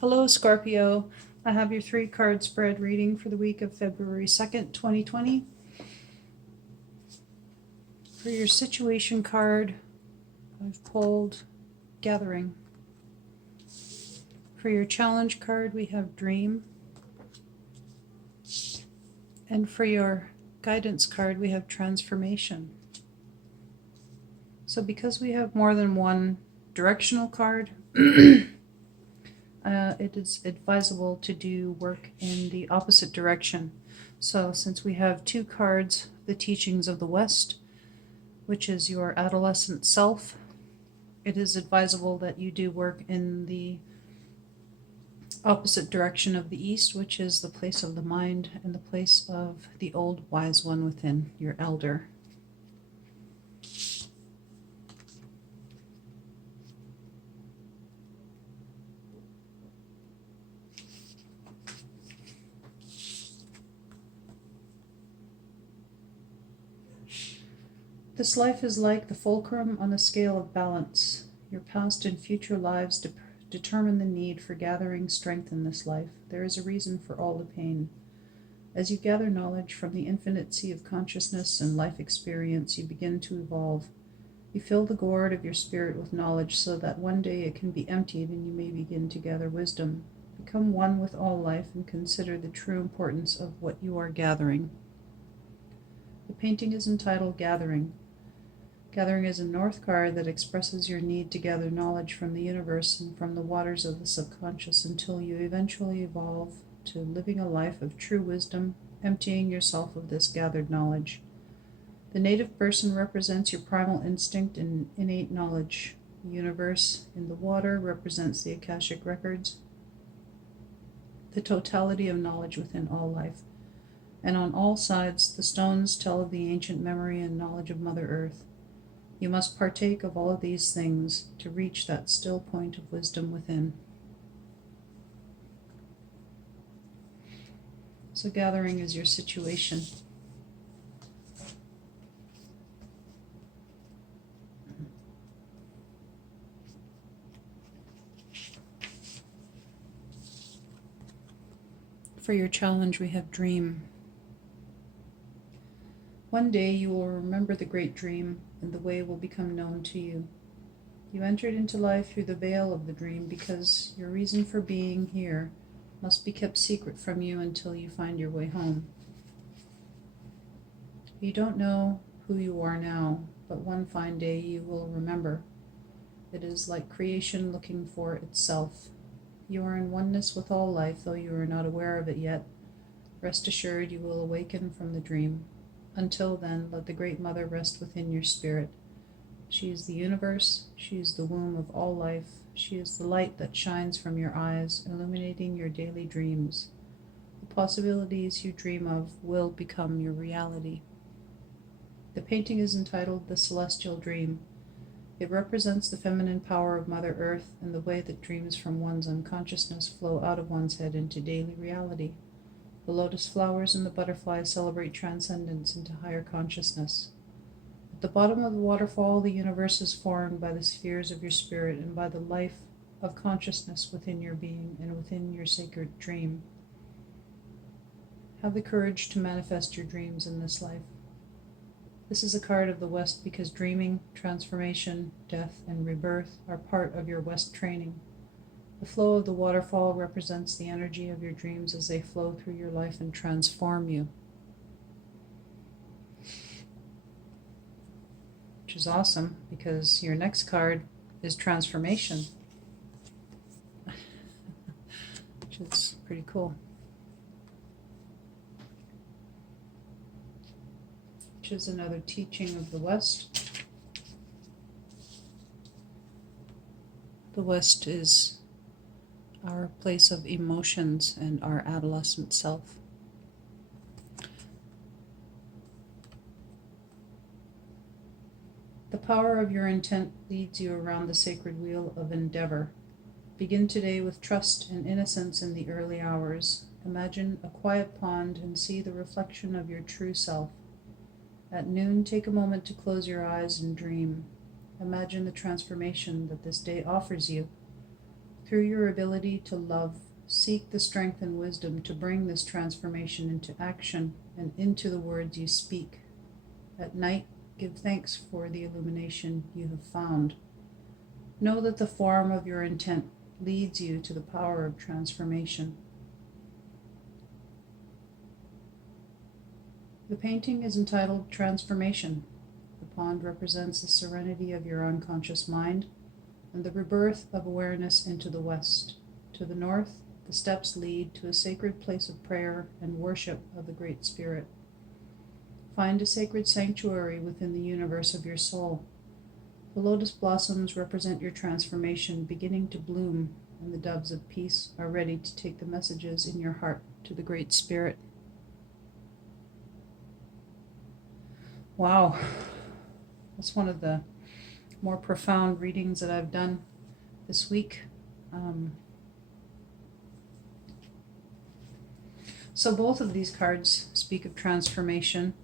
Hello, Scorpio. I have your 3-card spread reading for the week of February 2nd, 2020. For your situation card, I've pulled Gathering. For your challenge card, we have Dream. And for your guidance card, we have Transformation. So because we have more than one directional card, it is advisable to do work in the opposite direction. So since we have 2 cards, the teachings of the West, which is your adolescent self, it is advisable that you do work in the opposite direction of the East, which is the place of the mind and the place of the old wise one within, your elder. This life is like the fulcrum on the scale of balance. Your past and future lives determine the need for gathering strength in this life. There is a reason for all the pain. As you gather knowledge from the infinite sea of consciousness and life experience, you begin to evolve. You fill the gourd of your spirit with knowledge so that one day it can be emptied and you may begin to gather wisdom. Become one with all life and consider the true importance of what you are gathering. The painting is entitled Gathering. Gathering is a north card that expresses your need to gather knowledge from the universe and from the waters of the subconscious until you eventually evolve to living a life of true wisdom, emptying yourself of this gathered knowledge. The native person represents your primal instinct and innate knowledge. The universe in the water represents the Akashic records, the totality of knowledge within all life. And on all sides, the stones tell of the ancient memory and knowledge of Mother Earth. You must partake of all of these things to reach that still point of wisdom within. So gathering is your situation. For your challenge, we have Dream. One day you will remember the great dream, and the way will become known to you. You entered into life through the veil of the dream because your reason for being here must be kept secret from you until you find your way home. You don't know who you are now, but one fine day you will remember. It is like creation looking for itself. You are in oneness with all life, though you are not aware of it yet. Rest assured you will awaken from the dream. Until then, let the Great Mother rest within your spirit. She is the universe. She is the womb of all life. She is the light that shines from your eyes, illuminating your daily dreams. The possibilities you dream of will become your reality. The painting is entitled The Celestial Dream. It represents the feminine power of Mother Earth and the way that dreams from one's unconsciousness flow out of one's head into daily reality. The lotus flowers and the butterfly celebrate transcendence into higher consciousness. At the bottom of the waterfall, the universe is formed by the spheres of your spirit and by the life of consciousness within your being and within your sacred dream. Have the courage to manifest your dreams in this life. This is a card of the West because dreaming, transformation, death, and rebirth are part of your West training. The flow of the waterfall represents the energy of your dreams as they flow through your life and transform you. Which is awesome because your next card is Transformation. Which is pretty cool. Which is another teaching of the West. The West is our place of emotions and our adolescent self. The power of your intent leads you around the sacred wheel of endeavor. Begin today with trust and innocence in the early hours. Imagine a quiet pond and see the reflection of your true self. At noon, take a moment to close your eyes and dream. Imagine the transformation that this day offers you. Through your ability to love, seek the strength and wisdom to bring this transformation into action and into the words you speak. At night, give thanks for the illumination you have found. Know that the form of your intent leads you to the power of transformation. The painting is entitled Transformation. The pond represents the serenity of your unconscious mind and the rebirth of awareness into the west. To the north, the steps lead to a sacred place of prayer and worship of the Great Spirit. Find a sacred sanctuary within the universe of your soul. The lotus blossoms represent your transformation beginning to bloom, and the doves of peace are ready to take the messages in your heart to the Great Spirit. Wow, that's one of the more profound readings that I've done this week. So both of these cards speak of transformation.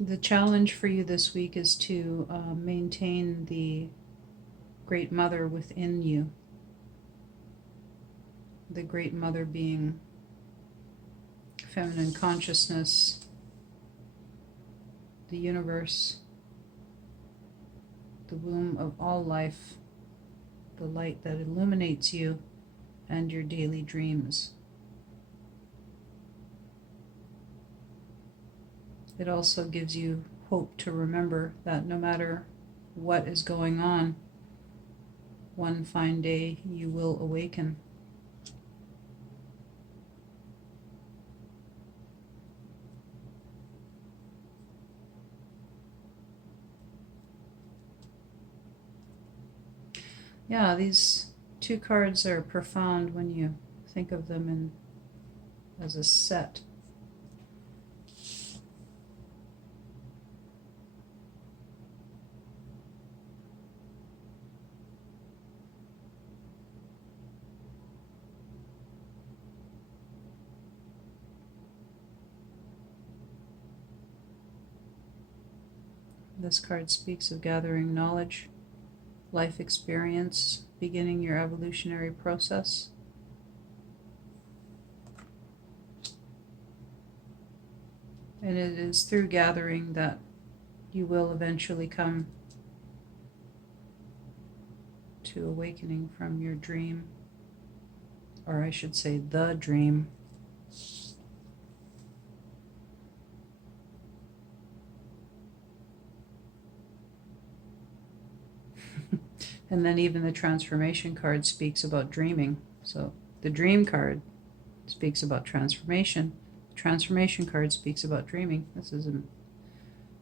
The challenge for you this week is to maintain the Great Mother within you. The Great Mother being feminine consciousness, the universe, the womb of all life, the light that illuminates you and your daily dreams. It also gives you hope to remember that no matter what is going on, one fine day you will awaken. Yeah, these two cards are profound when you think of them as a set. This card speaks of gathering knowledge, life experience, beginning your evolutionary process. And it is through gathering that you will eventually come to awakening from your dream, or I should say the dream. And then even the transformation card speaks about dreaming. So the dream card speaks about transformation. The transformation card speaks about dreaming. This is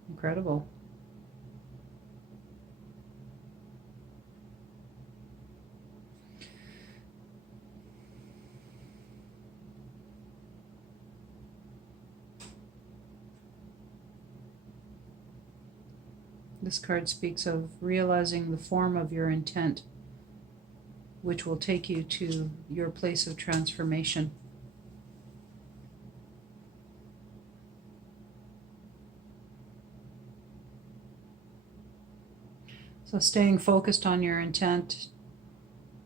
incredible. This card speaks of realizing the form of your intent, which will take you to your place of transformation. So staying focused on your intent,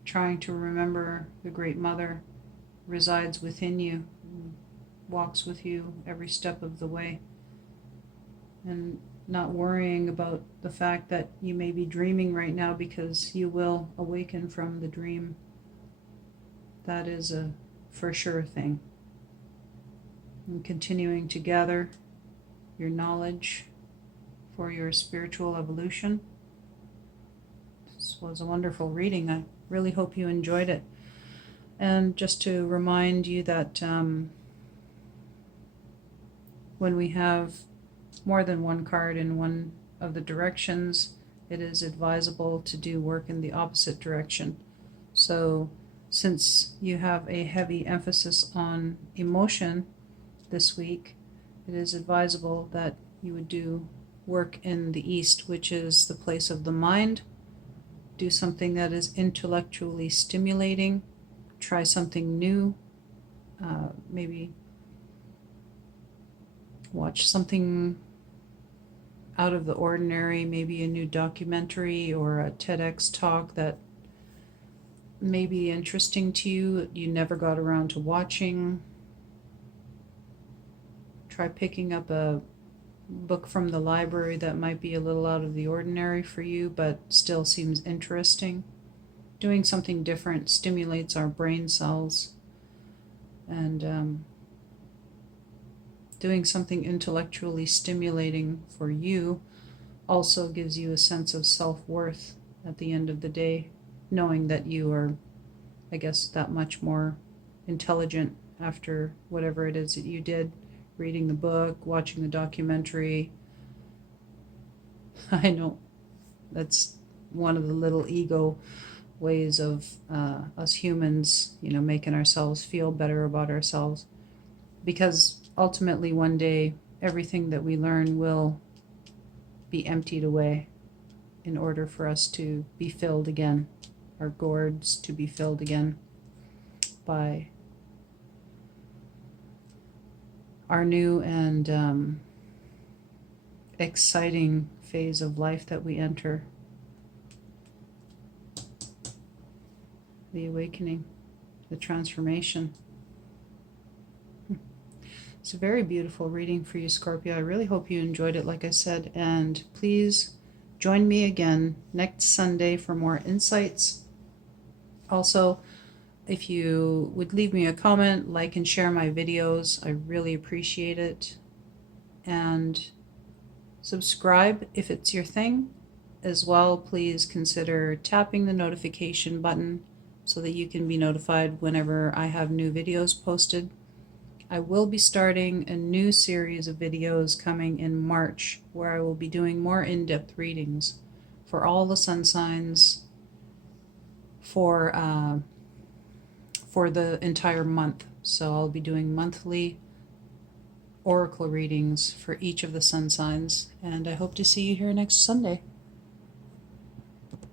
trying to remember the Great Mother resides within you, walks with you every step of the way, and not worrying about the fact that you may be dreaming right now, because you will awaken from the dream. That is a for sure thing. And continuing to gather your knowledge for your spiritual evolution. This was a wonderful reading. I really hope you enjoyed it. And just to remind you that when we have more than one card in one of the directions, it is advisable to do work in the opposite direction. So since you have a heavy emphasis on emotion this week, it is advisable that you would do work in the east, which is the place of the mind. Do something that is intellectually stimulating. Try something new. Maybe watch something out of the ordinary, maybe a new documentary or a TEDx talk that may be interesting to you, you never got around to watching. Try picking up a book from the library that might be a little out of the ordinary for you, but still seems interesting. Doing something different stimulates our brain cells, and doing something intellectually stimulating for you also gives you a sense of self-worth at the end of the day, knowing that you are, I guess, that much more intelligent after whatever it is that you did, reading the book, watching the documentary. I know that's one of the little ego ways of us humans, making ourselves feel better about ourselves. Because ultimately, one day, everything that we learn will be emptied away in order for us to be filled again, our gourds to be filled again by our new and exciting phase of life that we enter, the awakening, the transformation. It's a very beautiful reading for you, Scorpio. I really hope you enjoyed it, like I said, and please join me again next Sunday for more insights. Also, if you would leave me a comment, like and share my videos, I really appreciate it. And subscribe if it's your thing. As well, please consider tapping the notification button so that you can be notified whenever I have new videos posted. I will be starting a new series of videos coming in March where I will be doing more in-depth readings for all the sun signs for the entire month. So I'll be doing monthly oracle readings for each of the sun signs, and I hope to see you here next Sunday.